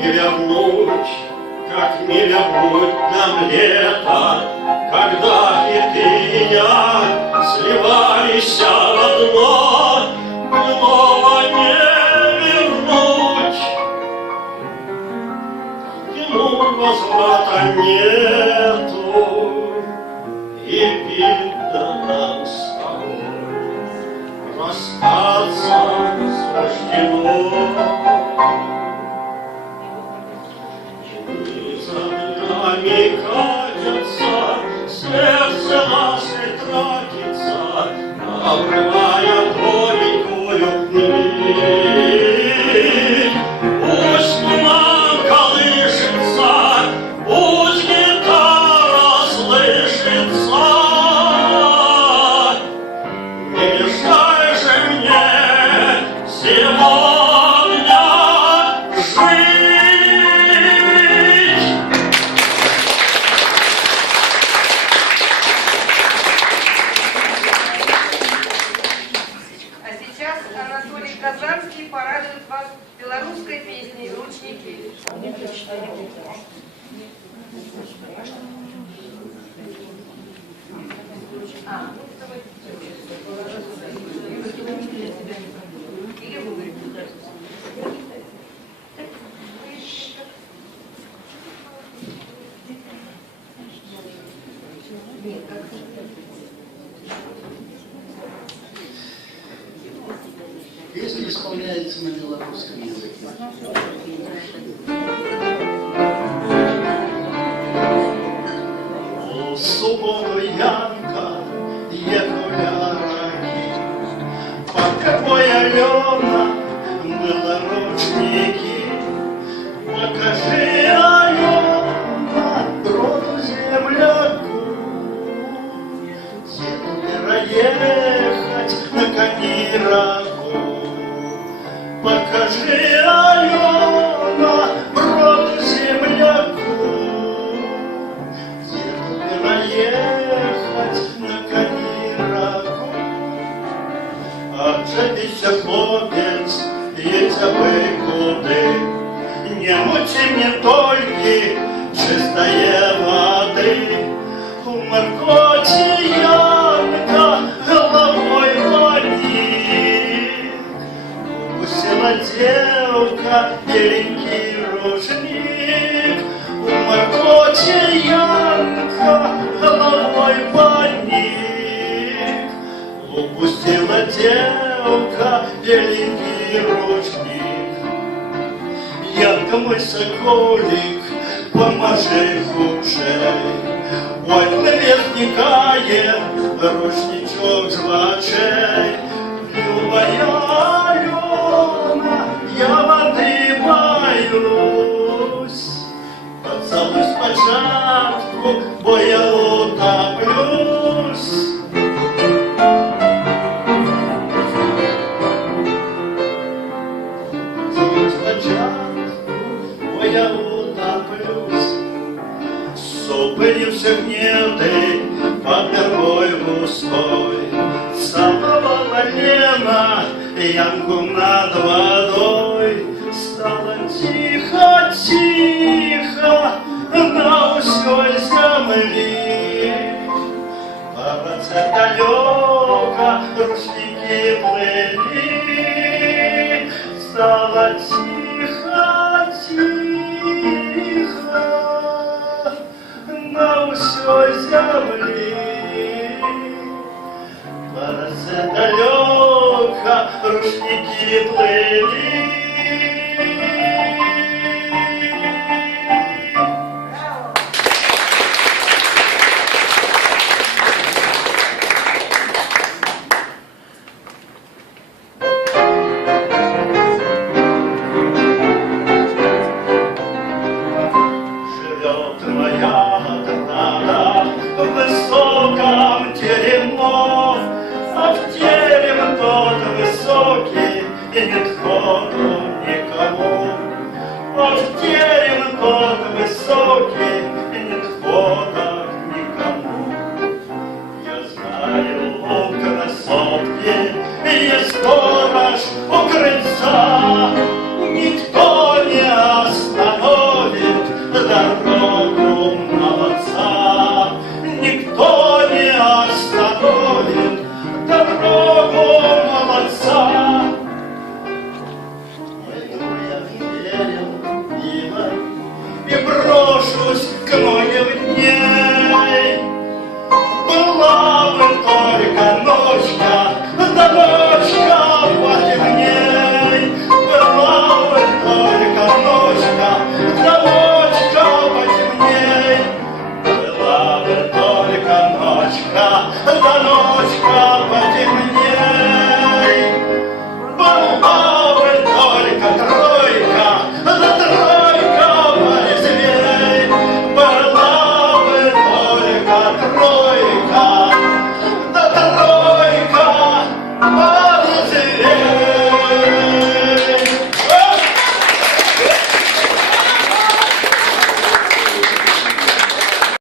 не вернуть, как не вернуть нам лето, когда и ты, и я сливались в одно, былого не вернуть. Ему возврата нету, и видно нам с тобой расстаться суждено. Нами катятся, сердце наше тратится, обрывая тоненькую нить. Пусть луна колышется, пусть гитара слышится, не мешай же мне сегодня жить. Казанский порадует вас белорусской песней «Ручники». Песня исполняется на белорусском языке. У субботу Янка ехала раки, под какой Алена была ручники. Покажи, Алена, роду земляку, деду переехать на Канирагу. Покажи, Алена, роду земляку, деду переехать на Канирагу. Отжепися, хлопец, едь абы куды, не мучи мне только чистая воды. У Маркоти Янка головой манит, укусила девка беленький рушник. У Маркоти Янка головой манит, упустила девка беленький рушник. Янка, мой соколик, поможи худшей, ой, плывет вникает рушничок жвачей. Любая Алена, я воды боюсь, поцелуй спочатку, бо я утоплюсь. Поцелуй спочатку, бо я утоплюсь. Супынился гневный под вербой густой, целовала Лена Янку над водой. Стало тихо, тихо на усей земли, по реке далеко ручники плыли. Стало тихо, тихо на усей земли, по реке далеко ручники плыли.